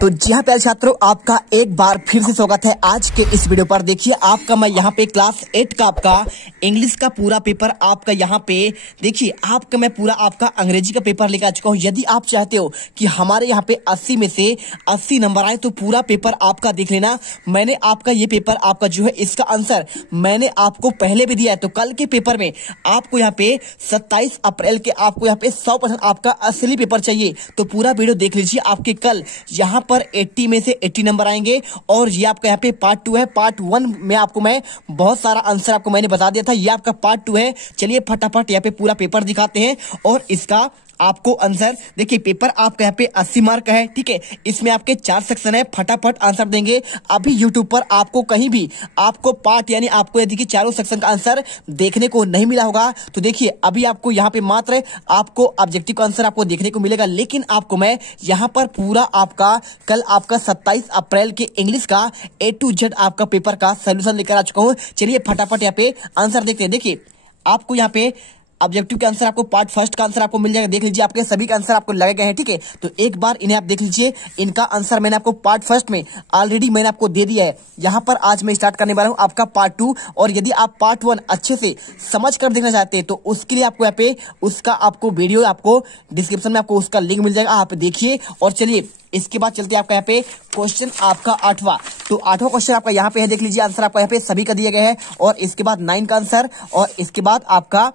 तो जी हाँ प्यारे छात्रों, आपका एक बार फिर से स्वागत है आज के इस वीडियो पर। देखिए आपका मैं यहाँ पे क्लास 8 का आपका इंग्लिश का पूरा पेपर आपका यहाँ पे देखिए आपका मैं पूरा आपका अंग्रेजी का पेपर लेकर आ चुका हूँ। यदि आप चाहते हो कि हमारे यहाँ पे 80 में से 80 नंबर आए तो पूरा पेपर आपका देख लेना। मैंने आपका ये पेपर आपका जो है इसका आंसर मैंने आपको पहले भी दिया है। तो कल के पेपर में आपको यहाँ पे 27 अप्रैल के आपको यहाँ पे 100% आपका असली पेपर चाहिए। तो पूरा वीडियो देख लीजिए। आपके कल यहाँ पर 80 में से 80 नंबर आएंगे और ये आपका यहाँ पे पार्ट 2 है। पार्ट 1 में आपको मैं बहुत सारा आंसर आपको मैंने बता दिया था, ये आपका पार्ट 2 है। चलिए फटाफट यहाँ पे पूरा पेपर दिखाते हैं और इसका आपको आंसर देखिए। पेपर आपका यहाँ पे 80 मार्क का है, ठीक है। इसमें आपके 4 सेक्शन है, फटाफट आंसर देंगे। अभी यूट्यूब पर आपको कहीं भी आपको पार्ट यानी आपको यदि कि चारों सेक्शन का आंसर देखने को नहीं मिला होगा तो देखिए अभी आपको यहाँ पे मात्र आपको ऑब्जेक्टिव का आंसर आपको देखने को मिलेगा। लेकिन आपको मैं यहाँ पर पूरा आपका कल आपका 27 अप्रैल के इंग्लिश का A to Z आपका पेपर का सोल्यूशन लेकर आ चुका हूँ। चलिए फटाफट यहाँ पे आंसर देखते हैं। देखिए आपको यहाँ पे ऑब्जेक्टिव के आंसर आपको पार्ट फर्स्ट का आंसर आपको मिल जाएगा। देख लीजिए आपके सभी के आंसर आपको लगे गए हैं, ठीक है। तो एक बार इन्हें आप देख लीजिए। इनका आंसर मैंने आपको पार्ट फर्स्ट में ऑलरेडी मैंने आपको दे दिया है। यहाँ पर आज मैं स्टार्ट करने वाला हूँ आपका पार्ट 2। और यदि आप पार्ट 1 अच्छे से समझ कर देखना चाहते हैं तो उसके लिए आपको यहाँ पे उसका आपको वीडियो आपको डिस्क्रिप्शन में आपको उसका लिंक मिल जाएगा, आप देखिए। और चलिए इसके बाद चलते हैं आपका यहाँ पे क्वेश्चन आपका 8वां। तो 8वां क्वेश्चन आपका यहाँ पे है, देख लीजिए आंसर आपका यहाँ पे सभी का दिए गए हैं। और इसके बाद 9 का आंसर और इसके बाद आपका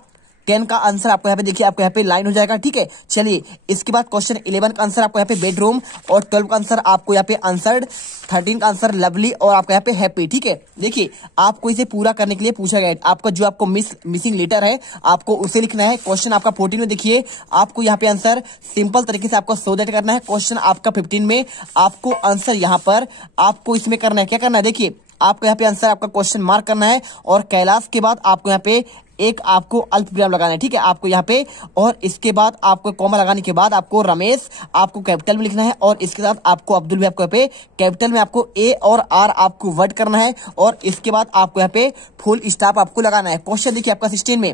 10 का आंसर आपको यहाँ पे देखिए आपको यहाँ पे लाइन हो जाएगा, ठीक है। चलिए इसके बाद क्वेश्चन 11 का आंसर आपको यहाँ पे बेडरूम और 12 का आंसर आपको यहाँ पे आंसर्ड, 13 का आंसर लवली और आपका यहाँ पे हैप्पी, ठीक है। देखिए आपको इसे पूरा करने के लिए पूछा गया है। आपका जो आपको मिसिंग लेटर है आपको उसे लिखना है। क्वेश्चन आपका 14 में देखिए आपको यहाँ पे आंसर सिंपल तरीके से आपको सो दैट करना है। क्वेश्चन आपका 15 में आपको आंसर यहाँ पर आपको इसमें करना है, क्या करना है देखिए आपको यहाँ पे आंसर आपका क्वेश्चन मार्क करना है और कैलाश के बाद आपको यहाँ पे एक आपको अल्प विराम लगाना है, ठीक है, आपको यहाँ पे। और इसके बाद आपको कॉमा लगाने के बाद आपको रमेश आपको कैपिटल में लिखना है और इसके साथ आपको अब्दुल भी आपको यहाँ पे कैपिटल में आपको ए और आर आपको वर्ड करना है और इसके बाद आपको यहाँ पे फुल स्टॉप आपको लगाना है। क्वेश्चन देखिए आपका 16 में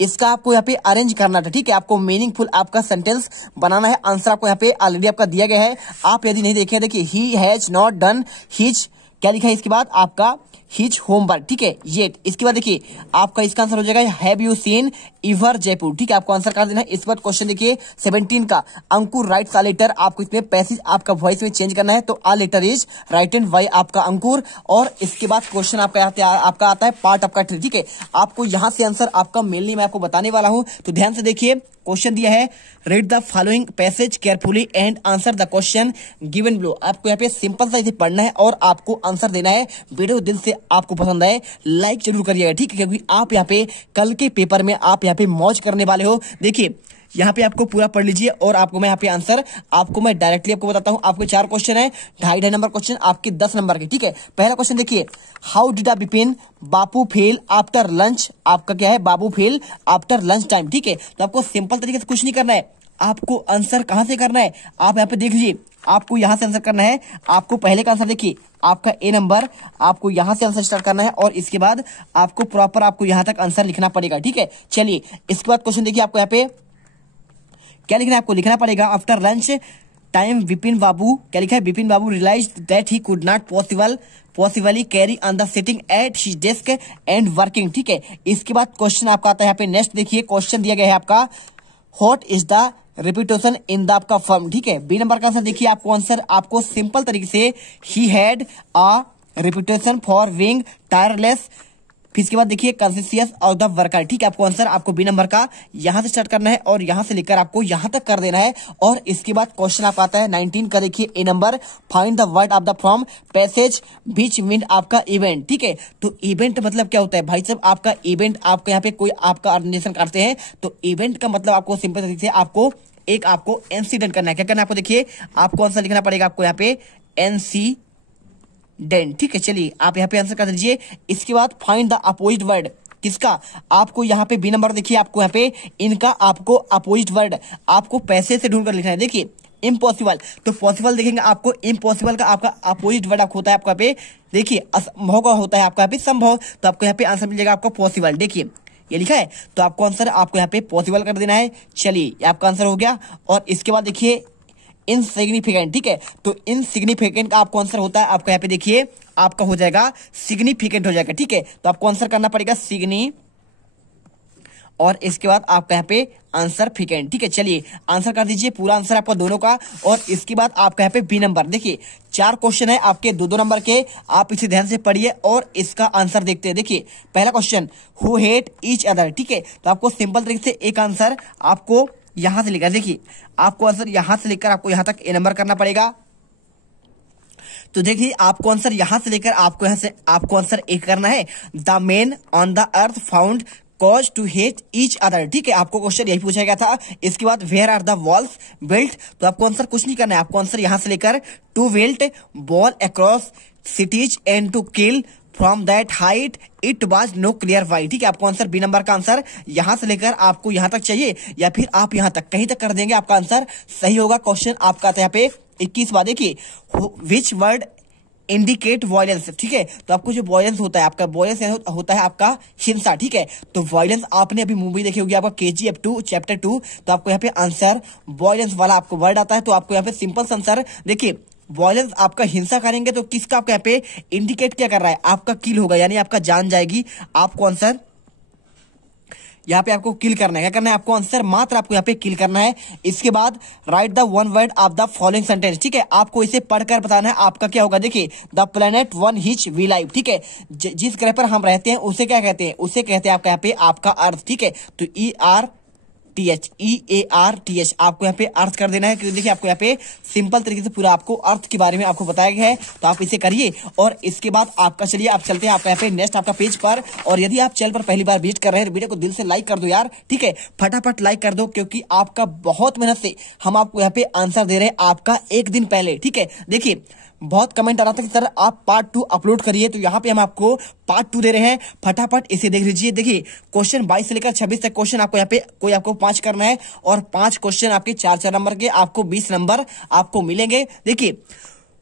इसका आपको यहाँ पे अरेंज करना था, ठीक है। आपको मीनिंगफुल आपका सेंटेंस बनाना है। आंसर आपको यहाँ पे ऑलरेडी आपका दिया गया है। आप यदि नहीं देखे देखिए he has not done his क्या लिखा है, इसके बाद आपका हिज होमवर्क, ठीक है। ये इसके बाद देखिए आपका इसका आंसर हो जाएगा हैव यू सीन इवर जयपुर, ठीक है। आपको आंसर कर देना है। इस बार क्वेश्चन देखिए 17 का अंकुर राइट्स अ लेटर, आपको इसमें पैसेज आपका वॉइस में चेंज करना है। तो a letter is written by आपका अंकुर। और इसके बाद क्वेश्चन आपका आता है पार्ट आपका 3, ठीक है। आपको यहाँ से आंसर आपका मेनली मैं आपको बताने वाला हूँ, तो ध्यान से देखिए। क्वेश्चन दिया है read the following passage carefully and answer the question given below. आपको यहाँ पे सिंपल सा इसे पढ़ना है और आपको आंसर देना है। वीडियो दिल से आपको पसंद आए लाइक जरूर करिएगा, ठीक है, क्योंकि आप यहाँ पे कल के पेपर में आप यहाँ पे मौज करने वाले हो। देखिए यहाँ पे आपको पूरा पढ़ लीजिए और आपको मैं यहाँ पे आंसर आपको मैं डायरेक्टली आपको बताता हूँ। आपके 4 क्वेश्चन है, 2.5 नंबर क्वेश्चन आपके 10 नंबर के, ठीक है। पहला क्वेश्चन देखिए how did a Bipin Bapu fail after lunch. आपका क्या है बाबू फेल आफ्टर लंच टाइम, ठीक है। तो आपको सिंपल तरीके से कुछ नहीं करना है, आपको आंसर कहां से करना है आप यहाँ पे देख लीजिए। आपको यहां से आंसर करना है। आपको पहले का आंसर देखिए आपका ए नंबर, आपको यहां से आंसर स्टार्ट करना है और इसके बाद आपको प्रॉपर आपको यहां तक आंसर लिखना पड़ेगा, ठीक है। चलिए इसके बाद क्वेश्चन देखिए आपको यहाँ पे क्या लिखना है, आपको लिखना पड़ेगा after lunch time Vipin Babu क्या लिखा है, Vipin Babu realise that he could not possibly carry on the sitting at his desk and working, ठीक है। इसके बाद क्वेश्चन आपका आता है यहाँ पे नेक्स्ट देखिए क्वेश्चन दिया गया है आपका what is the reputation in the आपका फर्म, ठीक है। बी नंबर का आंसर देखिए आपको आंसर आपको सिंपल तरीके से he had a reputation for being tireless. फिर इसके बाद देखिए कॉन्शियस ऑफ द वर्कर, ठीक है। आपको आंसर आपको बी नंबर का यहां से स्टार्ट करना है और यहां से लेकर आपको यहां तक कर देना है। और इसके बाद क्वेश्चन आपका आता है 19 का देखिए a number find the word of the from passage बीच मीन आपका इवेंट, ठीक है। तो इवेंट मतलब क्या होता है भाई साहब, आपका इवेंट आपका यहाँ पे कोई आपका ऑर्गेनाइजेशन करते हैं तो इवेंट का मतलब आपको सिंपल तरीके से आपको एक आपको इंसिडेंट करना है। क्या करना है आपको देखिए आपको आंसर लिखना पड़ेगा आपको यहाँ पे डेन, ठीक है। चलिए आप यहाँ पे आंसर कर दीजिए। इसके बाद फाइंड द अपोजिट वर्ड, किसका आपको यहाँ पे बी नंबर देखिए आपको यहाँ पे इनका आपको अपोजिट वर्ड आपको पैसे से ढूंढ कर लिखना है। देखिए इम्पॉसिबल, तो पॉसिबल देखेंगे आपको इम्पॉसिबल का आपका अपोजिट वर्ड होता है आपका यहाँ पे देखिए असंभव का होता है आपका यहाँ पे संभव। तो आपको यहाँ पे आंसर मिल जाएगा आपको पॉसिबल, देखिए ये लिखा है। तो आपको आंसर आपको यहाँ पे पॉसिबल कर देना है। चलिए आपका आंसर हो गया। और इसके बाद देखिए इनसिग्निफिकेंट, ठीक है। तो इनसिग्निफिकेंट का आपको आंसर होता है आपका यहाँ पे देखिए आपका हो जाएगा सिग्निफिकेंट हो जाएगा, ठीक है। तो आपको आंसर करना पड़ेगा सिग्नी और इसके बाद आपका यहाँ पे आंसर फिकेंट, ठीक है। चलिए आंसर कर दीजिए पूरा आंसर आपका दोनों का। और इसके बाद आपका यहाँ पे बी नंबर देखिए 4 क्वेश्चन है आपके 2-2 नंबर के, आप इसे ध्यान से पढ़िए और इसका आंसर देखते हैं। देखिए पहला question, who hate each other, ठीक है। तो आपको सिंपल तरीके से एक आंसर आपको यहां से लेकर, देखिए आपको आंसर यहां से लेकर आपको यहां तक ए नंबर करना पड़ेगा। तो देखिए आपको आंसर यहां से लेकर आपको यहां से आपको आंसर एक करना है, the man on the earth found cause to hate each other, ठीक है। आपको क्वेश्चन यही पूछा गया था। इसके बाद where are the walls built, तो आपको आंसर कुछ नहीं करना है, आपको आंसर यहां से लेकर to built wall across cities and to kill from that height it was no clear why, ठीक है। आपको आंसर बी नंबर का आंसर यहां से लेकर आपको यहां तक चाहिए या फिर आप यहां तक कहीं तक कर देंगे, आपका आंसर सही होगा। क्वेश्चन आपका आता है यहाँ पे 21वां, देखिए विच वर्ड इंडिकेट वायलेंस, ठीक है। तो आपको जो वायलेंस होता है आपका वायलेंस होता है आपका हिंसा, ठीक है। तो वायलेंस आपने अभी मूवी देखी होगी आपका KGF 2 चैप्टर 2, तो आपको यहाँ पे आंसर वायलेंस वाला आपको वर्ड आता है। तो आपको यहाँ पे सिंपल आंसर देखिए वायलेंस आपका हिंसा करेंगे तो किसका आपका यहाँ पे इंडिकेट क्या कर रहा है, आपका किल होगा यानी आपका जान जाएगी। आपको आंसर यहाँ पे आपको किल करना है, क्या करना है आपको आंसर मात्र आपको यहाँ पे किल करना है। इसके बाद right the one word of the following sentence, ठीक है। आपको इसे पढ़कर बताना है आपका क्या होगा। देखिए the planet on which we live, ठीक है। जिस ग्रह पर हम रहते हैं उसे क्या कहते हैं, उसे कहते हैं आपका यहाँ पे आपका अर्थ, ठीक है। तो EARTH आपको यहाँ पे अर्थ कर देना है, क्योंकि देखिए आपको यहाँ पे सिंपल तरीके से पूरा आपको अर्थ के बारे में आपको बताया गया है। तो आप इसे करिए और इसके बाद आपका चलिए आप चलते हैं आपका यहाँ पे नेक्स्ट आपका पेज पर। और यदि आप चैनल पर पहली बार विजिट कर रहे हैं तो वीडियो को दिल से लाइक कर दो यार, ठीक है। फटाफट लाइक कर दो क्योंकि आपका बहुत मेहनत से हम आपको यहाँ पे आंसर दे रहे हैं आपका एक दिन पहले, ठीक है। देखिए बहुत कमेंट आ रहा था कि सर आप पार्ट 2 अपलोड करिए, तो यहाँ पे हम आपको पार्ट 2 दे रहे हैं, फटाफट इसे देख लीजिए। देखिए क्वेश्चन 22 से लेकर 26 तक क्वेश्चन आपको यहाँ पे कोई आपको 5 करना है और 5 क्वेश्चन आपके 4-4 नंबर के, आपको 20 नंबर आपको मिलेंगे। देखिए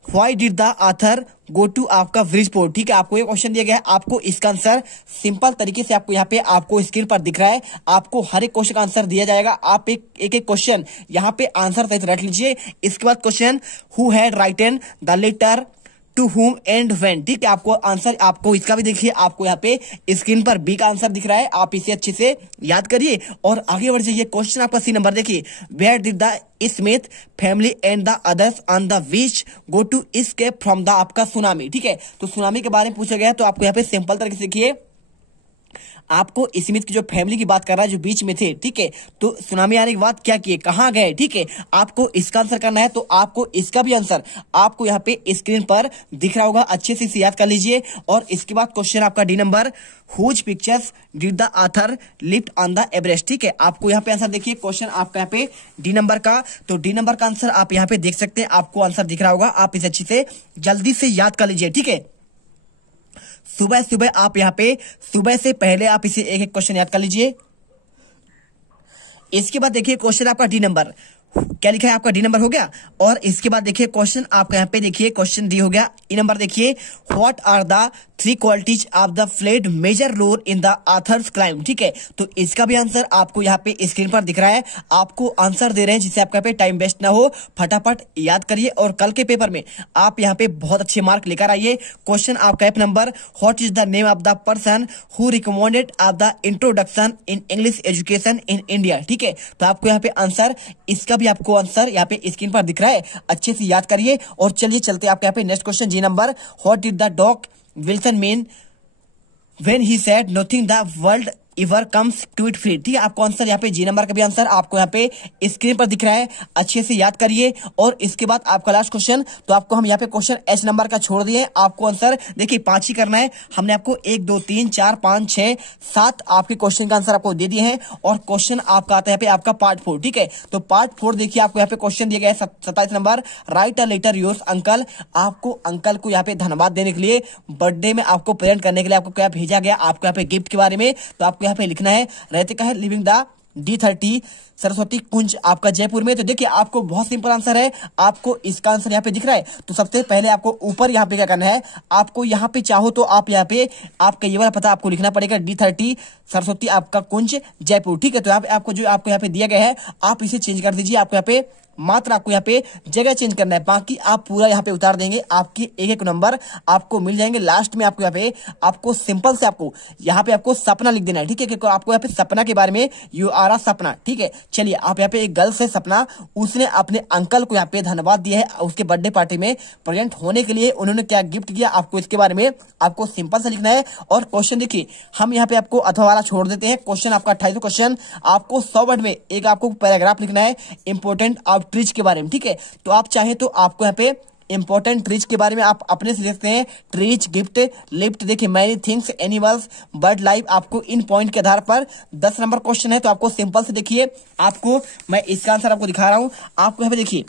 why did the author go to आपका ब्रिजपोर्ट, ठीक है। आपको ये क्वेश्चन दिया गया है, आपको इसका आंसर सिंपल तरीके से आपको यहाँ पे आपको स्क्रीन पर दिख रहा है, आपको हर एक क्वेश्चन का आंसर दिया जाएगा। आप एक क्वेश्चन यहाँ पे आंसर सहित रख लीजिए। इसके बाद question who had written the letter to whom and when, ठीक है। आपको आंसर आपको इसका भी देखिए आपको यहाँ पे स्क्रीन पर बी का आंसर दिख रहा है, आप इसे अच्छे से याद करिए और आगे बढ़ जाइए। क्वेश्चन आपका सी नंबर देखिए, where did the Smith family and the others on the beach go to escape from the आपका सुनामी, ठीक है। तो सुनामी के बारे में पूछा गया, तो आपको यहाँ पे सिंपल तरीके से देखिए आपको स्मिथ की जो फैमिली की बात कर रहा है जो बीच में थे, ठीक है। तो सुनामी आने के बाद क्या किए, कहां गए, ठीक है। आपको इसका आंसर करना है, तो आपको इसका भी आंसर आपको यहाँ पे स्क्रीन पर दिख रहा होगा, अच्छे से इसे याद कर लीजिए। और इसके बाद क्वेश्चन आपका D number, whose pictures did the author lift on the Everest, ठीक है। आपको यहाँ पे आंसर देखिए क्वेश्चन आपका यहाँ पे डी नंबर का, तो डी नंबर का आंसर आप यहाँ पे देख सकते हैं, आपको आंसर दिख रहा होगा, आप इसे अच्छे से जल्दी से याद कर लीजिए, ठीक है। सुबह सुबह आप यहाँ पे सुबह से पहले आप इसे एक एक क्वेश्चन याद कर लीजिए। इसके बाद देखिए क्वेश्चन आपका डी नंबर, क्या लिखा है आपका डी नंबर हो गया। और इसके बाद देखिए क्वेश्चन आपका यहाँ पे देखिए क्वेश्चन डी हो गया। ई नंबर देखिए, what are the 3 qualities of the played major role in the author's climb, ठीक है। तो इसका भी आंसर आपको यहाँ पे स्क्रीन पर दिख रहा है, आपको आंसर दे रहे हैं जिससे आपका यहाँ पे टाइम वेस्ट ना हो, फटाफट याद करिए और कल के पेपर में आप यहाँ पे बहुत अच्छे मार्क लेकर आइए। क्वेश्चन आपका F number, what is the name of the person who recommended of the introduction in English education in India, ठीक है। तो आपको यहाँ पे आंसर इसका भी आपको आंसर यहाँ पे स्क्रीन पर दिख रहा है, अच्छे से याद करिए। और चलिए चलते हैं आपके यहाँ पे next question G number, what did the dog Wilson mean when he said nothing the world ever comes to it free, ठीक है। आपको आंसर यहाँ पे जी नंबर का भी आंसर आपको यहाँ पे स्क्रीन पर दिख रहा है, अच्छे से याद करिए। और इसके बाद आपका लास्ट क्वेश्चन, तो आपको हम यहाँ पे क्वेश्चन एच नंबर का छोड़ दिए, आपको आंसर देखिए 5 ही करना है। हमने आपको 1 2 3 4 5 6 7 आपके क्वेश्चन का आंसर आपको दे दिए हैं। और क्वेश्चन आपका आता है यहाँ पे आपका पार्ट 4, ठीक है। तो पार्ट 4 देखिए आपको यहाँ पे क्वेश्चन दिया गया है 27 number, write a letter yours uncle. आपको अंकल को यहाँ पे धन्यवाद देने के लिए, बर्थडे में आपको प्रेजेंट करने के लिए आपको क्या भेजा गया, आपको यहाँ पे गिफ्ट के बारे में, तो आपको यहाँ पे लिखना है, रहते का है लिविंग द D30 सरस्वती कुंज आपका जयपुर में। तो देखिए आपको बहुत सिंपल आंसर है, आपको इसका आंसर यहाँ पे दिख रहा है। तो सबसे पहले आपको ऊपर यहाँ पे क्या करना है, आपको यहाँ पे चाहो तो आप यहाँ पे आपका ये वाला पता आपको लिखना पड़ेगा, D30 सरस्वती आपका कुंज जयपुर। ठीक है, तो यहाँ पे आपको जो आपको यहाँ पे दिया गया है आप इसे चेंज कर दीजिए। आपको यहाँ पे मात्र आपको यहाँ पे जगह चेंज करना है, बाकी आप पूरा यहाँ पे उतार देंगे, आपके एक एक नंबर आपको मिल जाएंगे। लास्ट में आपको यहाँ पे आपको सिंपल से आपको यहाँ पे आपको सपना लिख देना है। ठीक है, क्योंकि आपको यहाँ पे सपना के बारे में यू आर सपना। ठीक है, चलिए आप यहाँ पे एक गर्ल से सपना, उसने अपने अंकल को यहाँ पे धन्यवाद दिया है उसके बर्थडे पार्टी में प्रेजेंट होने के लिए, उन्होंने क्या गिफ्ट किया, आपको इसके बारे में आपको सिंपल से लिखना है। और क्वेश्चन देखिए, हम यहाँ पे आपको अथवा वाला छोड़ देते हैं। क्वेश्चन आपका 28 क्वेश्चन, आपको 100 वर्ड में एक आपको पैराग्राफ लिखना है इंपोर्टेंट ऑफ ट्रीज के बारे में। ठीक है, तो आप चाहे तो आपको यहाँ पे इंपॉर्टेंट ट्रीज के बारे में आप अपने से लिखते हैं, ट्रीज, गिफ्ट, लिफ्ट, देखिए many things, animals, bird life. आपको इन पॉइंट के आधार पर 10 नंबर क्वेश्चन है, तो आपको सिंपल से देखिए, आपको मैं इसका आंसर आपको दिखा रहा हूं। आपको यहाँ पे देखिए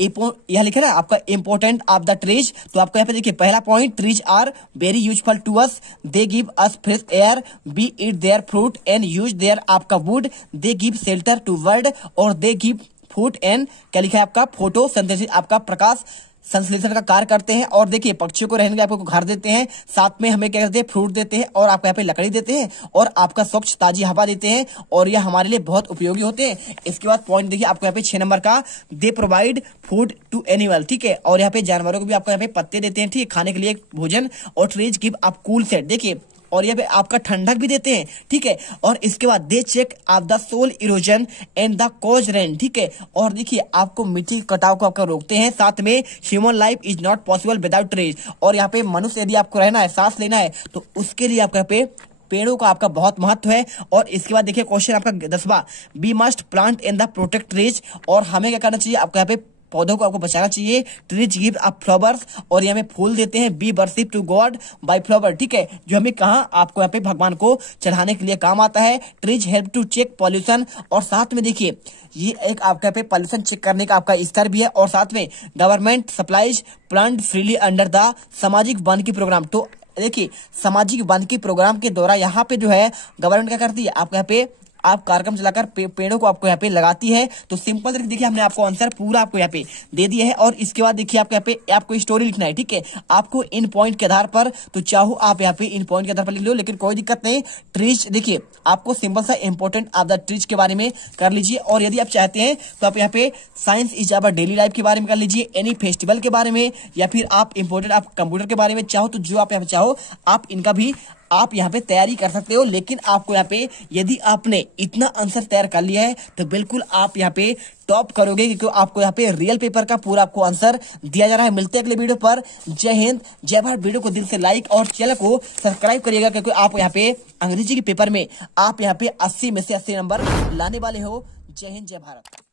यह लिखा है ना आपका इंपोर्टेंट ऑफ द ट्रीज, तो आपको यहाँ पे देखिए पहला point, trees are very useful to us, they give us fresh air, we eat their fruit and use their आपका wood, they give shelter to world, और दे गिव फूड एंड क्या लिखा है आपका फोटो संश्लेषित आपका प्रकाश संश्लेषण का कार्य करते हैं। और देखिए पक्षियों को रहने के आपको घर देते हैं, साथ में हमें क्या करते हैं, फ्रूट देते हैं, और आपको यहाँ पे लकड़ी देते हैं, और आपका स्वच्छ ताजी हवा देते हैं, और यह हमारे लिए बहुत उपयोगी होते हैं। इसके बाद पॉइंट देखिए आपको यहाँ पे 6 नंबर का, they provide food to animal. ठीक है, और यहाँ पे जानवरों को भी आपको यहाँ पे पत्ते देते हैं, ठीक है, खाने के लिए भोजन, और ट्रीज गिव आप कूल सेट, देखिए, और यहाँ पे आपका ठंडक भी देते हैं। ठीक है, और इसके बाद they check of the soil erosion and the cause rain. ठीक है, और देखिए आपको मिट्टी कटाव को आपका रोकते हैं, साथ में human life is not possible without trees, और यहाँ पे मनुष्य यदि आपको रहना है, सांस लेना है, तो उसके लिए आपका यहाँ पे पेड़ों का आपका बहुत महत्व है। और इसके बाद देखिए क्वेश्चन आपका 10वां, we must plant in the protect trees, और हमें क्या करना चाहिए, आपको यहाँ पे पौधों को आपको बचाना चाहिए। ट्रीज गिव अप फ्लावर्स, और ये हमें फूल देते हैं। We worship to god by flower, ठीक है, जो हमें कहा आपको यहाँ पे भगवान को चढ़ाने के लिए काम आता है। Trees help to check pollution, और साथ में देखिए ये एक आपके यहाँ पे पॉल्यूशन चेक करने का आपका स्तर भी है, और साथ में government supplies plant freely under the सामाजिक वानिकी प्रोग्राम। तो देखिए सामाजिक वानिकी प्रोग्राम के द्वारा यहाँ पे जो है गवर्नमेंट क्या करती है, आपको यहाँ पे आप कार्यक्रम चलाकर पेड़ों को आपको यहाँ पे लगाती है। तो सिंपल तरीके देखिए हमने आपको आंसर पूरा आपको यहाँ पे दे दिया है। और इसके बाद देखिए आपको यहाँ पे आपको स्टोरी लिखना है। ठीक है, आपको इन पॉइंट के आधार पर, तो चाहो आप यहाँ पे इन पॉइंट के आधार पर लिख लो, लेकिन कोई दिक्कत नहीं। ट्रीज देखिए आपको सिंपल सा इंपॉर्टेंट ऑफ द ट्रीज के बारे में कर लीजिए, और यदि आप चाहते हैं तो आप यहाँ पे science is our daily life के बारे में कर लीजिए, एनी फेस्टिवल के बारे में, या फिर आप इंपॉर्टेंट आप कंप्यूटर के बारे में चाहो तो जो आप यहाँ पे चाहो आप इनका भी आप यहाँ पे तैयारी कर सकते हो। लेकिन आपको यहाँ पे यदि आपने इतना आंसर तैयार कर लिया है तो बिल्कुल आप यहाँ पे टॉप करोगे, क्योंकि आपको यहाँ पे रियल पेपर का पूरा आपको आंसर दिया जा रहा है। मिलते हैं अगले वीडियो पर। जय हिंद, जय भारत। वीडियो को दिल से लाइक और चैनल को सब्सक्राइब करिएगा, क्योंकि आप यहाँ पे अंग्रेजी के पेपर में आप यहाँ पे 80 में से 80 नंबर लाने वाले हो। जय हिंद, जय भारत।